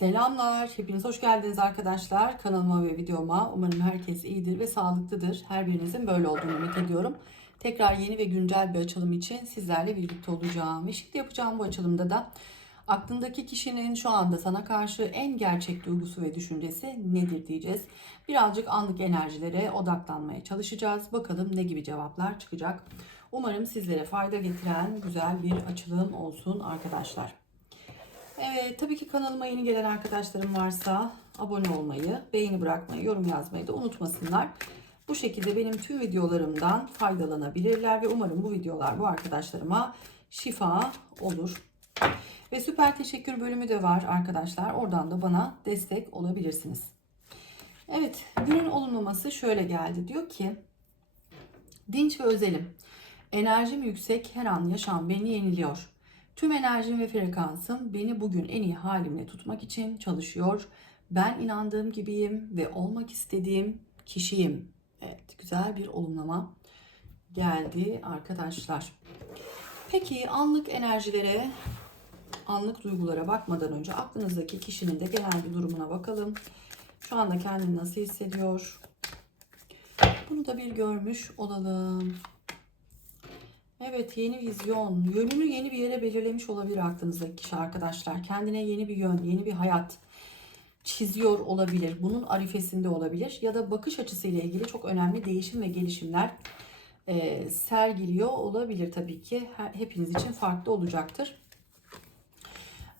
Selamlar, hepiniz hoş geldiniz arkadaşlar kanalıma ve videoma. Umarım herkes iyidir ve sağlıklıdır. Her birinizin böyle olduğunu ümit ediyorum. Tekrar yeni ve güncel bir açılım için sizlerle birlikte olacağım. Ve şimdi yapacağım bu açılımda da aklındaki kişinin şu anda sana karşı en gerçek duygusu ve düşüncesi nedir diyeceğiz. Birazcık anlık enerjilere odaklanmaya çalışacağız. Bakalım ne gibi cevaplar çıkacak. Umarım sizlere fayda getiren güzel bir açılım olsun arkadaşlar. Evet, tabii ki kanalıma yeni gelen arkadaşlarım varsa abone olmayı, beğeni bırakmayı, yorum yazmayı da unutmasınlar. Bu şekilde benim tüm videolarımdan faydalanabilirler ve umarım bu videolar bu arkadaşlarıma şifa olur. Ve süper teşekkür bölümü de var arkadaşlar. Oradan da bana destek olabilirsiniz. Evet, günün olumlaması şöyle geldi. Diyor ki, dinç ve özelim. Enerjim yüksek, her an yaşam beni yeniliyor. Tüm enerjim ve frekansım beni bugün en iyi halimle tutmak için çalışıyor. Ben inandığım gibiyim ve olmak istediğim kişiyim. Evet, güzel bir olumlama geldi arkadaşlar. Peki anlık enerjilere, anlık duygulara bakmadan önce aklınızdaki kişinin de genel bir durumuna bakalım. Şu anda kendini nasıl hissediyor? Bunu da bir görmüş olalım. Evet yeni vizyon, yönünü yeni bir yere belirlemiş olabilir aklınızdaki kişi arkadaşlar. Kendine yeni bir yön, yeni bir hayat çiziyor olabilir. Bunun arifesinde olabilir. Ya da bakış açısıyla ilgili çok önemli değişim ve gelişimler e, sergiliyor olabilir tabii ki. Her, hepiniz için farklı olacaktır.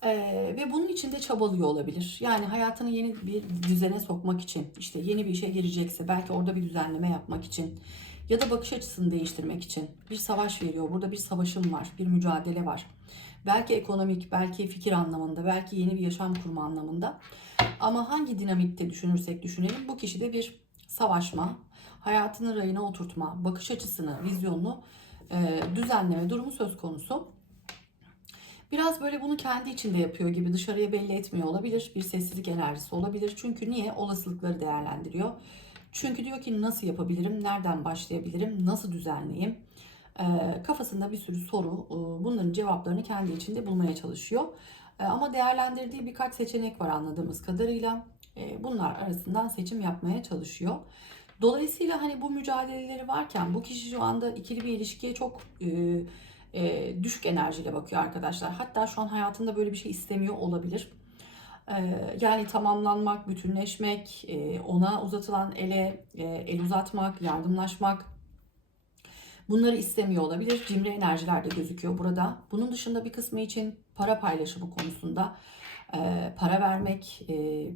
E, ve bunun için de çabalıyor olabilir. Yani hayatını yeni bir düzene sokmak için, işte yeni bir işe girecekse, belki orada bir düzenleme yapmak için ya da bakış açısını değiştirmek için bir savaş veriyor. Burada bir savaşım var, bir mücadele var. Belki ekonomik, belki fikir anlamında, belki yeni bir yaşam kurma anlamında. Ama hangi dinamikte düşünürsek düşünelim bu kişide bir savaşma, hayatını rayına oturtma, bakış açısını, vizyonunu e, düzenleme durumu söz konusu. Biraz böyle bunu kendi içinde yapıyor gibi dışarıya belli etmiyor olabilir. Bir sessizlik enerjisi olabilir. Çünkü niye? Olasılıkları değerlendiriyor. Çünkü diyor ki nasıl yapabilirim, nereden başlayabilirim, nasıl düzenleyeyim? Ee, kafasında bir sürü soru, e, bunların cevaplarını kendi içinde bulmaya çalışıyor. E, ama değerlendirdiği birkaç seçenek var anladığımız kadarıyla. E, bunlar arasından seçim yapmaya çalışıyor. Dolayısıyla hani bu mücadeleleri varken bu kişi şu anda ikili bir ilişkiye çok e, e, düşük enerjiyle bakıyor arkadaşlar. Hatta şu an hayatında böyle bir şey istemiyor olabilir. Ee, yani tamamlanmak, bütünleşmek, e, ona uzatılan ele e, el uzatmak, yardımlaşmak bunları istemiyor olabilir. Cimri enerjiler de gözüküyor burada. Bunun dışında bir kısmı için para paylaşımı konusunda e, para vermek,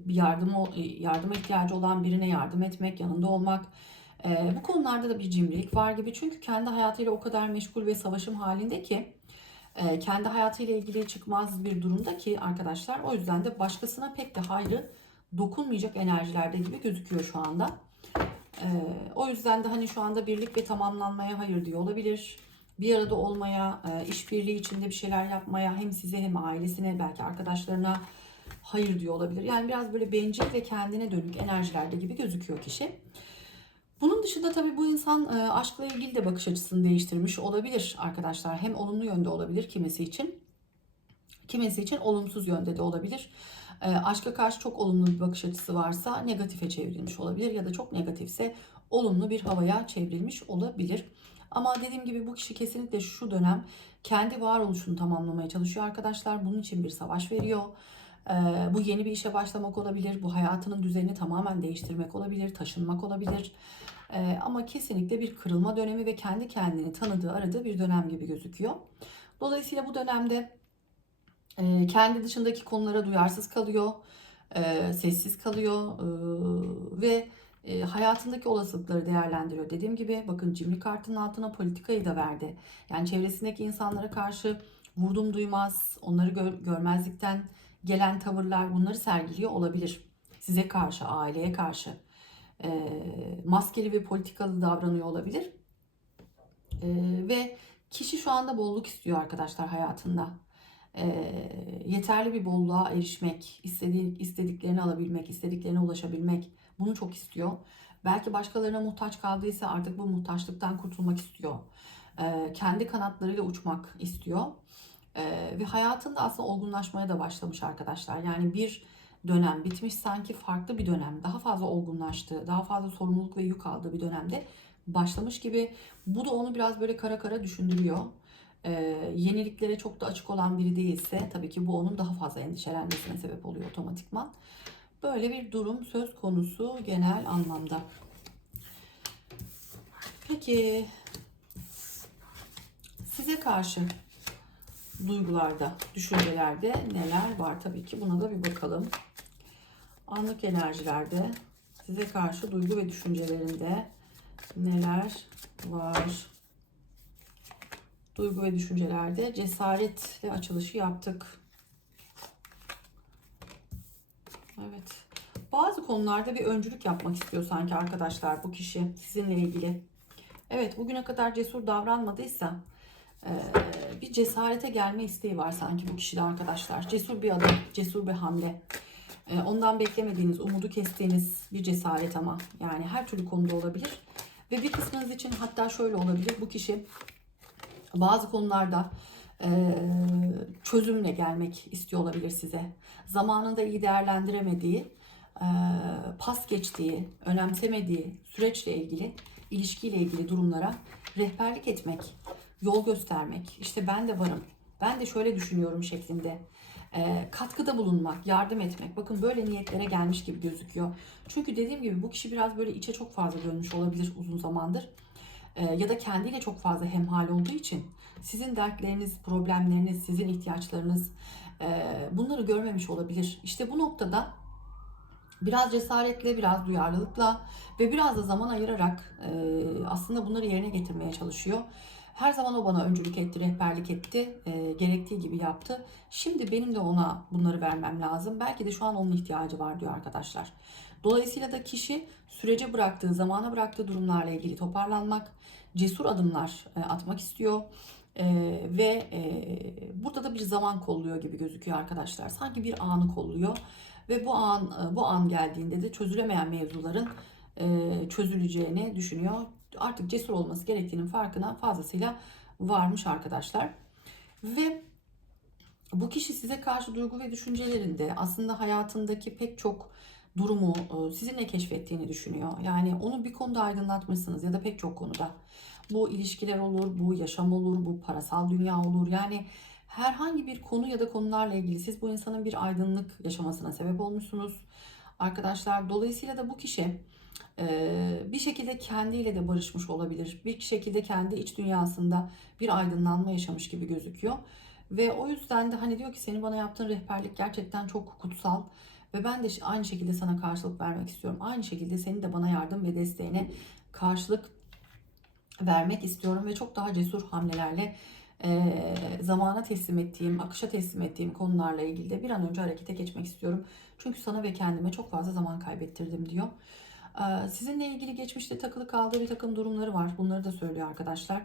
bir yardım yardıma ihtiyacı olan birine yardım etmek, yanında olmak. Bu konularda da bir cimrilik var gibi. Çünkü kendi hayatıyla o kadar meşgul ve savaşım halinde ki e, kendi hayatıyla ilgili çıkmaz bir durumda ki arkadaşlar o yüzden de başkasına pek de hayrı dokunmayacak enerjilerde gibi gözüküyor şu anda. E, o yüzden de hani şu anda birlik ve tamamlanmaya hayır diyor olabilir. Bir arada olmaya, e, işbirliği içinde bir şeyler yapmaya hem size hem ailesine belki arkadaşlarına hayır diyor olabilir. Yani biraz böyle bencil ve kendine dönük enerjilerde gibi gözüküyor kişi. Bunun dışında tabii bu insan e, aşkla ilgili de bakış açısını değiştirmiş olabilir arkadaşlar. Hem olumlu yönde olabilir kimisi için. Kimisi için olumsuz yönde de olabilir. E, aşka karşı çok olumlu bir bakış açısı varsa negatife çevrilmiş olabilir ya da çok negatifse olumlu bir havaya çevrilmiş olabilir. Ama dediğim gibi bu kişi kesinlikle şu dönem kendi varoluşunu tamamlamaya çalışıyor arkadaşlar. Bunun için bir savaş veriyor. Ee, bu yeni bir işe başlamak olabilir. Bu hayatının düzenini tamamen değiştirmek olabilir. Taşınmak olabilir. Ee, ama kesinlikle bir kırılma dönemi ve kendi kendini tanıdığı, aradığı bir dönem gibi gözüküyor. Dolayısıyla bu dönemde e, kendi dışındaki konulara duyarsız kalıyor. E, sessiz kalıyor. E, ve e, hayatındaki olasılıkları değerlendiriyor. Dediğim gibi bakın cimri kartının altına politikayı da verdi. Yani çevresindeki insanlara karşı vurdum duymaz, onları gör, görmezlikten gelen tavırlar bunları sergiliyor olabilir. Size karşı, aileye karşı e, maskeli ve politikalı davranıyor olabilir. E, ve kişi şu anda bolluk istiyor arkadaşlar hayatında. E, yeterli bir bolluğa erişmek, istediği, istediklerini alabilmek, istediklerine ulaşabilmek bunu çok istiyor. Belki başkalarına muhtaç kaldıysa artık bu muhtaçlıktan kurtulmak istiyor. E, kendi kanatlarıyla uçmak istiyor. E, ve hayatında aslında olgunlaşmaya da başlamış arkadaşlar. Yani bir dönem bitmiş. Sanki farklı bir dönem, daha fazla olgunlaştığı, daha fazla sorumluluk ve yük aldığı bir dönemde başlamış gibi. Bu da onu biraz böyle kara kara düşündürüyor. Ee, yeniliklere çok da açık olan biri değilse tabii ki bu onun daha fazla endişelenmesine sebep oluyor otomatikman. Böyle bir durum söz konusu genel anlamda. Peki size karşı duygularda, düşüncelerde neler var tabii ki buna da bir bakalım. Anlık enerjilerde size karşı duygu ve düşüncelerinde neler var? Duygu ve düşüncelerde cesaretle açılışı yaptık. Evet. Bazı konularda bir öncülük yapmak istiyor sanki arkadaşlar bu kişi sizinle ilgili. Evet bugüne kadar cesur davranmadıysa eee, bir cesarete gelme isteği var sanki bu kişide arkadaşlar. Cesur bir adım, cesur bir hamle. Eee, Ondan beklemediğiniz, umudu kestiğiniz bir cesaret ama. Yani her türlü konuda olabilir. Ve bir kısmınız için hatta şöyle olabilir. Bu kişi bazı konularda eee, çözümle gelmek istiyor olabilir size. Zamanında iyi değerlendiremediği, pas geçtiği, önemsemediği süreçle ilgili, ilişkiyle ilgili durumlara rehberlik etmek, yol göstermek. İşte ben de varım, ben de şöyle düşünüyorum şeklinde eee, katkıda bulunmak, yardım etmek. Bakın böyle niyetlere gelmiş gibi gözüküyor. Çünkü dediğim gibi bu kişi biraz böyle içe çok fazla dönmüş olabilir uzun zamandır. Eee, ya da kendiyle çok fazla hemhal olduğu için sizin dertleriniz, problemleriniz, sizin ihtiyaçlarınız eee, bunları görmemiş olabilir. İşte bu noktada biraz cesaretle, biraz duyarlılıkla ve biraz da zaman ayırarak eee, aslında bunları yerine getirmeye çalışıyor. Her zaman o bana öncülük etti, rehberlik etti, eee, gerektiği gibi yaptı. Şimdi benim de ona bunları vermem lazım. Belki de şu an onun ihtiyacı var diyor arkadaşlar. Dolayısıyla da kişi sürece bıraktığı, zamana bıraktığı durumlarla ilgili toparlanmak, cesur adımlar e, atmak istiyor. E, ve e, burada da bir zaman kolluyor gibi gözüküyor arkadaşlar. Sanki bir anı kolluyor ve bu an e, bu an geldiğinde de çözülemeyen mevzuların e, çözüleceğini düşünüyor. Artık cesur olması gerektiğinin farkına fazlasıyla varmış arkadaşlar. Ve bu kişi size karşı duygu ve düşüncelerinde aslında hayatındaki pek çok durumu e, sizinle keşfettiğini düşünüyor. Yani onu bir konuda aydınlatmışsınız ya da pek çok konuda. Bu ilişkiler olur, bu yaşam olur, bu parasal dünya olur. Yani herhangi bir konu ya da konularla ilgili siz bu insanın bir aydınlık yaşamasına sebep olmuşsunuz. Arkadaşlar dolayısıyla da bu kişi bir şekilde kendiyle de barışmış olabilir. Bir şekilde kendi iç dünyasında bir aydınlanma yaşamış gibi gözüküyor. Ve o yüzden de hani diyor ki senin bana yaptığın rehberlik gerçekten çok kutsal. Ve ben de aynı şekilde sana karşılık vermek istiyorum. Aynı şekilde senin de bana yardım ve desteğine karşılık vermek istiyorum. Ve çok daha cesur hamlelerle e, zamana teslim ettiğim, akışa teslim ettiğim konularla ilgili de bir an önce harekete geçmek istiyorum. Çünkü sana ve kendime çok fazla zaman kaybettirdim diyor. E, sizinle ilgili geçmişte takılı kaldığı bir takım durumları var. Bunları da söylüyor arkadaşlar.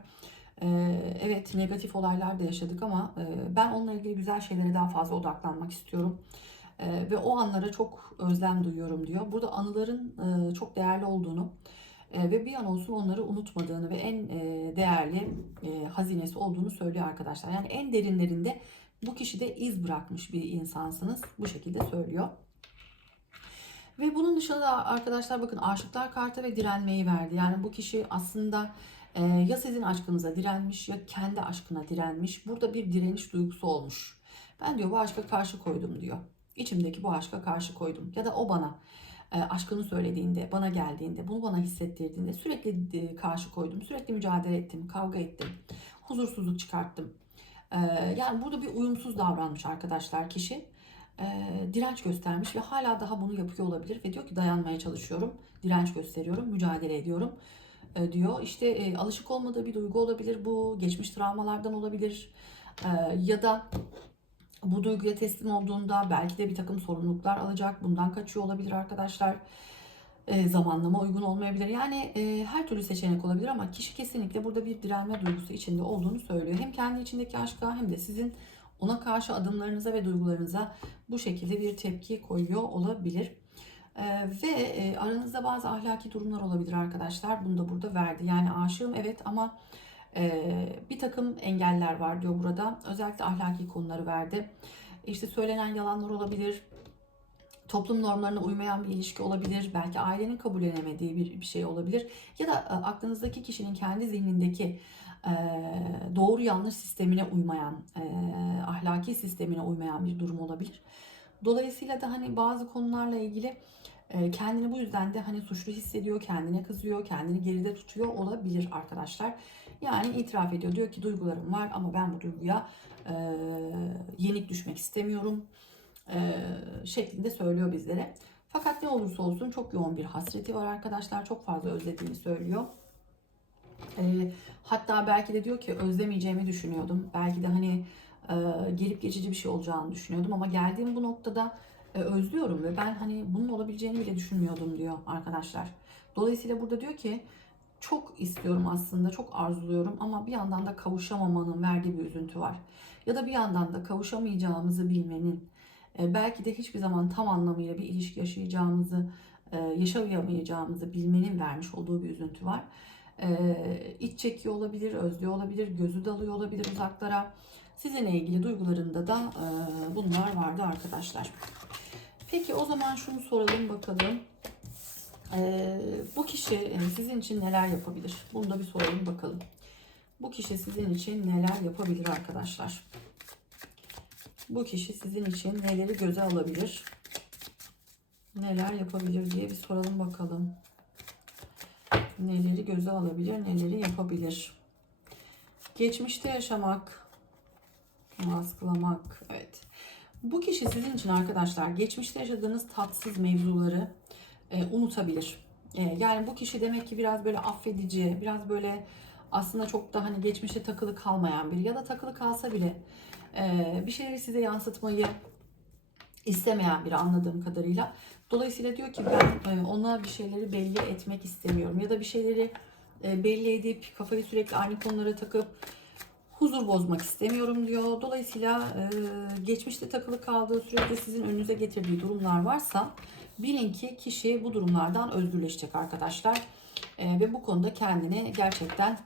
Ee, evet negatif olaylar da yaşadık ama e, ben onunla ilgili güzel şeylere daha fazla odaklanmak istiyorum. Ee, ve o anlara çok özlem duyuyorum diyor. Burada anıların e, çok değerli olduğunu e, ve bir an olsun onları unutmadığını ve en değerli hazinesi olduğunu söylüyor arkadaşlar. Yani en derinlerinde bu kişide iz bırakmış bir insansınız. Bu şekilde söylüyor. Ve bunun dışında da arkadaşlar bakın aşıklar kartı ve direnmeyi verdi. Yani bu kişi aslında ee, ya sizin aşkınıza direnmiş ya kendi aşkına direnmiş. Burada bir direniş duygusu olmuş. Ben diyor bu aşka karşı koydum diyor. İçimdeki bu aşka karşı koydum. Ya da o bana e, aşkını söylediğinde, bana geldiğinde, bunu bana hissettirdiğinde sürekli e, karşı koydum. Sürekli mücadele ettim, kavga ettim. Huzursuzluk çıkarttım. Ee, yani burada bir uyumsuz davranmış arkadaşlar kişi. Ee, direnç göstermiş ve hala daha bunu yapıyor olabilir. Ve diyor ki dayanmaya çalışıyorum, direnç gösteriyorum, mücadele ediyorum e, diyor. İşte e, alışık olmadığı bir duygu olabilir bu, geçmiş travmalardan olabilir E, ya da bu duyguya teslim olduğunda belki de bir takım sorumluluklar alacak, bundan kaçıyor olabilir arkadaşlar. E, zamanlama uygun olmayabilir. Yani e, her türlü seçenek olabilir ama kişi kesinlikle burada bir direnme duygusu içinde olduğunu söylüyor. Hem kendi içindeki aşka hem de sizin ona karşı adımlarınıza ve duygularınıza bu şekilde bir tepki koyuyor olabilir. Ee, ve e, aranızda bazı ahlaki durumlar olabilir arkadaşlar. Bunu da burada verdi. Yani aşığım evet ama e, bir takım engeller var diyor burada. Özellikle ahlaki konuları verdi. İşte söylenen yalanlar olabilir. toplum normlarına uymayan bir ilişki olabilir. Belki ailenin kabullenemediği bir, bir şey olabilir. Ya da e, aklınızdaki kişinin kendi zihnindeki doğru yanlış sistemine uymayan, e, ahlaki sistemine uymayan bir durum olabilir. Dolayısıyla da hani bazı konularla ilgili e, kendini bu yüzden de hani suçlu hissediyor, kendine kızıyor, kendini geride tutuyor olabilir arkadaşlar. Yani itiraf ediyor, diyor ki duygularım var ama ben bu duyguya e, yenik düşmek istemiyorum e, şeklinde söylüyor bizlere. Fakat ne olursa olsun çok yoğun bir hasreti var arkadaşlar. Çok fazla özlediğini söylüyor. E, hatta belki de diyor ki özlemeyeceğimi düşünüyordum. Belki de hani e, gelip geçici bir şey olacağını düşünüyordum ama geldiğim bu noktada e, özlüyorum ve ben hani bunun olabileceğini bile düşünmüyordum diyor arkadaşlar. Dolayısıyla burada diyor ki çok istiyorum aslında, çok arzuluyorum ama bir yandan da kavuşamamanın verdiği bir üzüntü var. Ya da bir yandan da kavuşamayacağımızı bilmenin, e, belki de hiçbir zaman tam anlamıyla bir ilişki yaşayacağımızı, e, yaşayamayacağımızı bilmenin vermiş olduğu bir üzüntü var. E, iç çekiyor olabilir, özlüyor olabilir, gözü dalıyor olabilir uzaklara. Sizinle ilgili duygularında da e, bunlar vardı arkadaşlar. Peki o zaman şunu soralım bakalım. Ee, bu kişi sizin için neler yapabilir? Bunu da bir soralım bakalım. Bu kişi sizin için neler yapabilir arkadaşlar? Bu kişi sizin için neleri göze alabilir? Neler yapabilir diye bir soralım bakalım. Neleri göze alabilir, neleri yapabilir? Geçmişte yaşamak, baskılamak, evet. Bu kişi sizin için arkadaşlar geçmişte yaşadığınız tatsız mevzuları e, unutabilir. E, yani bu kişi demek ki biraz böyle affedici, biraz böyle aslında çok da hani geçmişe takılı kalmayan biri ya da takılı kalsa bile e, bir şeyleri size yansıtmayı istemeyen biri anladığım kadarıyla. Dolayısıyla diyor ki ben e, ona bir şeyleri belli etmek istemiyorum ya da bir şeyleri e, belli edip kafayı sürekli aynı konulara takıp huzur bozmak istemiyorum diyor. Dolayısıyla e, geçmişte takılı kaldığı sürede sizin önünüze getirdiği durumlar varsa bilin ki kişi bu durumlardan özgürleşecek arkadaşlar. Ve bu konuda kendini gerçekten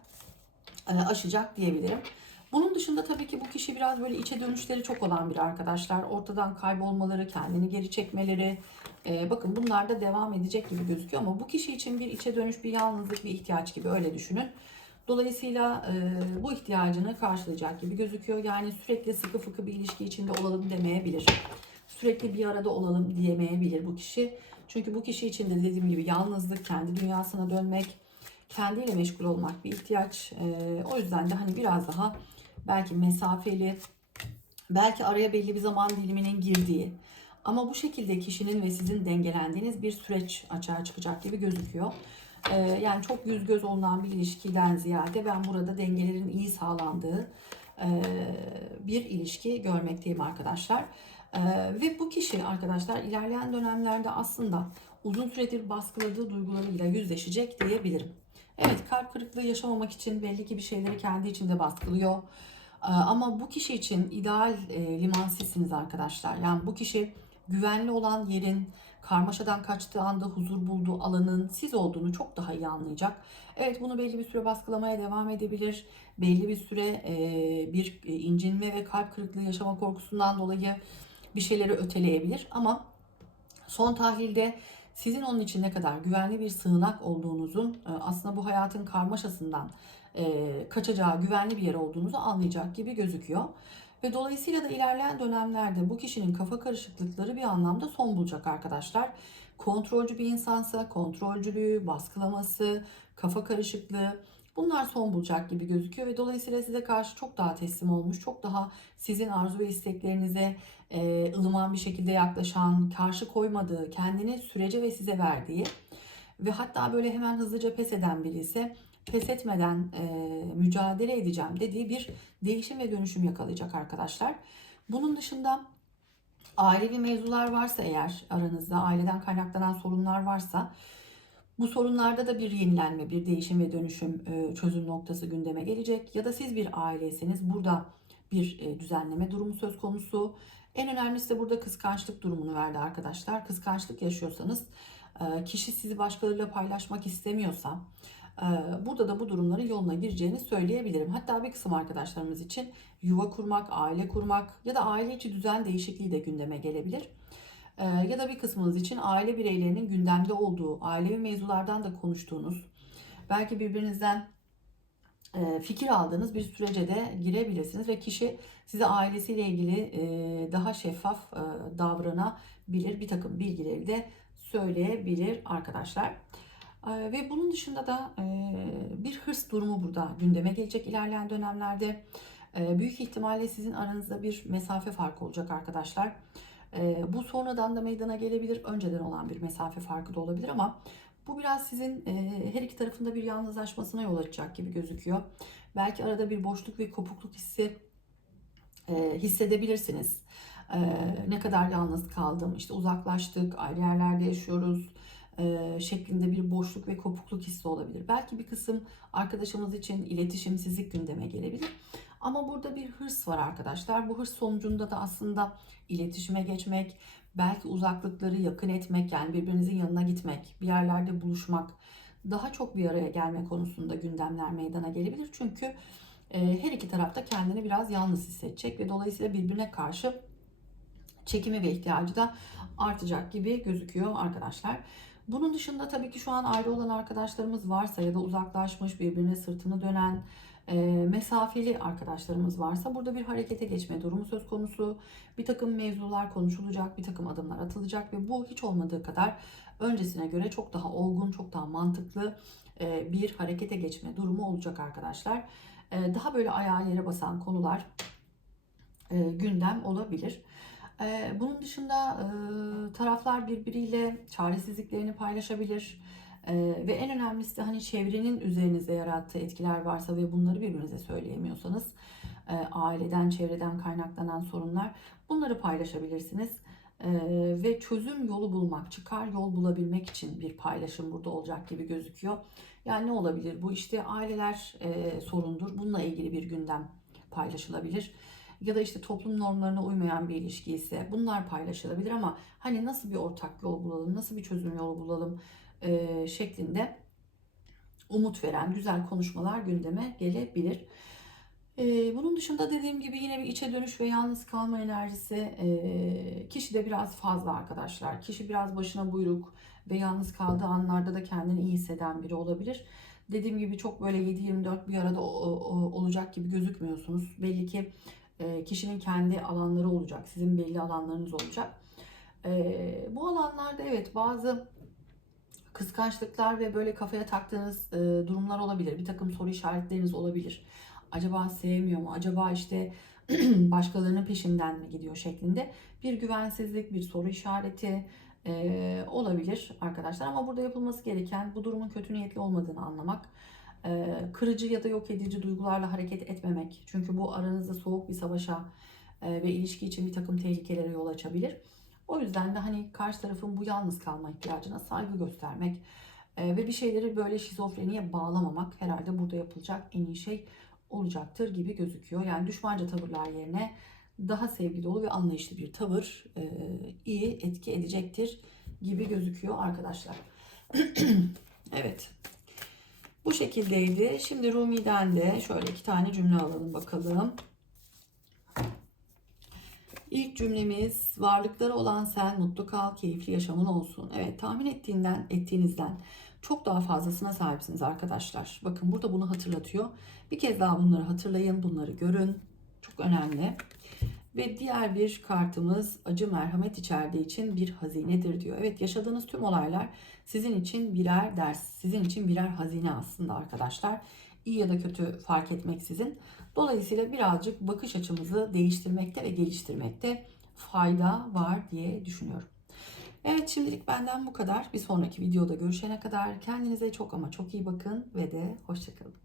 aşacak diyebilirim. Bunun dışında tabii ki bu kişi biraz böyle içe dönüşleri çok olan bir arkadaşlar. Ortadan kaybolmaları, kendini geri çekmeleri. E, bakın bunlar da devam edecek gibi gözüküyor ama bu kişi için bir içe dönüş, bir yalnızlık, bir ihtiyaç gibi öyle düşünün. Dolayısıyla e, bu ihtiyacını karşılayacak gibi gözüküyor. Yani sürekli sıkı fıkı bir ilişki içinde olalım demeyebilir. Sürekli bir arada olalım diyemeyebilir bu kişi. Çünkü bu kişi için de dediğim gibi yalnızlık, kendi dünyasına dönmek, kendiyle meşgul olmak bir ihtiyaç. E, o yüzden de hani biraz daha belki mesafeli, belki araya belli bir zaman diliminin girdiği ama bu şekilde kişinin ve sizin dengelendiğiniz bir süreç açığa çıkacak gibi gözüküyor. Ee, yani çok yüz göz olunan bir ilişkiden ziyade ben burada dengelerin iyi sağlandığı e, bir ilişki görmekteyim arkadaşlar. Ee, ve bu kişi arkadaşlar ilerleyen dönemlerde aslında uzun süredir baskıladığı duygularıyla yüzleşecek diyebilirim. Evet kalp kırıklığı yaşamamak için belli ki bir şeyleri kendi içinde baskılıyor. Ee, ama bu kişi için ideal e, liman sizsiniz arkadaşlar. Yani bu kişi güvenli olan yerin, karmaşadan kaçtığı anda huzur bulduğu alanın siz olduğunu çok daha iyi anlayacak. Evet bunu belli bir süre baskılamaya devam edebilir. Belli bir süre e, bir e, incinme ve kalp kırıklığı yaşama korkusundan dolayı bir şeyleri öteleyebilir. Ama son tahlilde sizin onun için ne kadar güvenli bir sığınak olduğunuzun e, aslında bu hayatın karmaşasından kaçacağı güvenli bir yer olduğunuzu anlayacak gibi gözüküyor. Ve dolayısıyla da ilerleyen dönemlerde bu kişinin kafa karışıklıkları bir anlamda son bulacak arkadaşlar. Kontrolcü bir insansa kontrolcülüğü, baskılaması, kafa karışıklığı bunlar son bulacak gibi gözüküyor ve dolayısıyla size karşı çok daha teslim olmuş, çok daha sizin arzu ve isteklerinize e, ılıman bir şekilde yaklaşan, karşı koymadığı, kendini sürece ve size verdiği ve hatta böyle hemen hızlıca pes eden biri ise pes etmeden e, mücadele edeceğim dediği bir değişim ve dönüşüm yakalayacak arkadaşlar. Bunun dışında ailevi mevzular varsa eğer aranızda aileden kaynaklanan sorunlar varsa bu sorunlarda da bir yenilenme, bir değişim ve dönüşüm e, çözüm noktası gündeme gelecek. Ya da siz bir aileyseniz burada bir e, düzenleme durumu söz konusu. En önemlisi de burada kıskançlık durumunu verdi arkadaşlar. Kıskançlık yaşıyorsanız e, kişi sizi başkalarıyla paylaşmak istemiyorsa ee, burada da bu durumların yoluna gireceğini söyleyebilirim. Hatta bir kısım arkadaşlarımız için yuva kurmak, aile kurmak ya da aile içi düzen değişikliği de gündeme gelebilir. Ya da bir kısmınız için aile bireylerinin gündemde olduğu, ailevi mevzulardan da konuştuğunuz, belki birbirinizden e, fikir aldığınız bir sürece de girebilirsiniz ve kişi size ailesiyle ilgili e, daha şeffaf e, davranabilir, bir takım bilgileri de söyleyebilir arkadaşlar. E, Ve bunun dışında da e, bir hırs durumu burada gündeme gelecek ilerleyen dönemlerde. E, Büyük ihtimalle sizin aranızda bir mesafe farkı olacak arkadaşlar. E, Bu sonradan da meydana gelebilir, önceden olan bir mesafe farkı da olabilir ama bu biraz sizin e, her iki tarafında bir yalnızlaşmasına yol açacak gibi gözüküyor. Belki arada bir boşluk ve kopukluk hissi e, hissedebilirsiniz. E, ne kadar yalnız kaldım, işte uzaklaştık, ayrı yerlerde yaşıyoruz e, şeklinde bir boşluk ve kopukluk hissi olabilir. Belki bir kısım arkadaşımız için iletişimsizlik gündeme gelebilir. Ama burada bir hırs var arkadaşlar. Bu hırs sonucunda da aslında iletişime geçmek, belki uzaklıkları yakın etmek, yani birbirinizin yanına gitmek, bir yerlerde buluşmak, daha çok bir araya gelme konusunda gündemler meydana gelebilir. Çünkü e, her iki tarafta kendini biraz yalnız hissedecek ve dolayısıyla birbirine karşı çekimi ve ihtiyacı da artacak gibi gözüküyor arkadaşlar. Bunun dışında tabii ki şu an ayrı olan arkadaşlarımız varsa ya da uzaklaşmış, birbirine sırtını dönen, e, mesafeli arkadaşlarımız varsa burada bir harekete geçme durumu söz konusu. Bir takım mevzular konuşulacak, bir takım adımlar atılacak ve bu hiç olmadığı kadar öncesine göre çok daha olgun, çok daha mantıklı e, bir harekete geçme durumu olacak arkadaşlar. E, daha böyle ayağa yere basan konular e, gündem olabilir. E, bunun dışında e, taraflar birbiriyle çaresizliklerini paylaşabilir. E, ve en önemlisi de hani çevrenin üzerinizde yarattığı etkiler varsa ve bunları birbirinize söyleyemiyorsanız e, aileden, çevreden kaynaklanan sorunlar bunları paylaşabilirsiniz. E, ve çözüm yolu bulmak, çıkar yol bulabilmek için bir paylaşım burada olacak gibi gözüküyor. Yani ne olabilir? Bu işte aileler e, sorundur. Bununla ilgili bir gündem paylaşılabilir ya da işte toplum normlarına uymayan bir ilişki ise bunlar paylaşılabilir ama hani nasıl bir ortak yol bulalım, nasıl bir çözüm yolu bulalım e, şeklinde umut veren güzel konuşmalar gündeme gelebilir. E, bunun dışında dediğim gibi yine bir içe dönüş ve yalnız kalma enerjisi e, kişi de biraz fazla arkadaşlar. Kişi biraz başına buyruk ve yalnız kaldığı anlarda da kendini iyi hisseden biri olabilir. Dediğim gibi çok böyle 7-24 bir arada olacak gibi gözükmüyorsunuz. Belli ki e, kişinin kendi alanları olacak. Sizin belli alanlarınız olacak. Bu alanlarda evet bazı kıskançlıklar ve böyle kafaya taktığınız e, durumlar olabilir. Bir takım soru işaretleriniz olabilir. Acaba sevmiyor mu? Acaba işte başkalarının peşinden mi gidiyor şeklinde bir güvensizlik, bir soru işareti e, olabilir arkadaşlar. Ama burada yapılması gereken bu durumun kötü niyetli olmadığını anlamak e, kırıcı ya da yok edici duygularla hareket etmemek. Çünkü bu aranızda soğuk bir savaşa e, ve ilişki için bir takım tehlikelere yol açabilir. O yüzden de hani karşı tarafın bu yalnız kalma ihtiyacına saygı göstermek e, ve bir şeyleri böyle şizofreniye bağlamamak herhalde burada yapılacak en iyi şey olacaktır gibi gözüküyor. Yani düşmanca tavırlar yerine daha sevgi dolu ve anlayışlı bir tavır iyi etki edecektir gibi gözüküyor arkadaşlar. evet. Bu şekildeydi. Şimdi Rumi'den de şöyle iki tane cümle alalım bakalım. İlk cümlemiz varlıkları olan sen mutlu kal, keyifli yaşamın olsun. Evet tahmin ettiğinden, ettiğinizden çok daha fazlasına sahipsiniz arkadaşlar. Bakın burada bunu hatırlatıyor. Bir kez daha bunları hatırlayın, bunları görün. Çok önemli. Ve diğer bir kartımız acı merhamet içerdiği için bir hazinedir diyor. Evet yaşadığınız tüm olaylar sizin için birer ders, sizin için birer hazine aslında arkadaşlar. İyi ya da kötü fark etmeksizin. Dolayısıyla birazcık bakış açımızı değiştirmekte ve geliştirmekte fayda var diye düşünüyorum. Evet şimdilik benden bu kadar. Bir sonraki videoda görüşene kadar kendinize çok ama çok iyi bakın ve de hoşçakalın.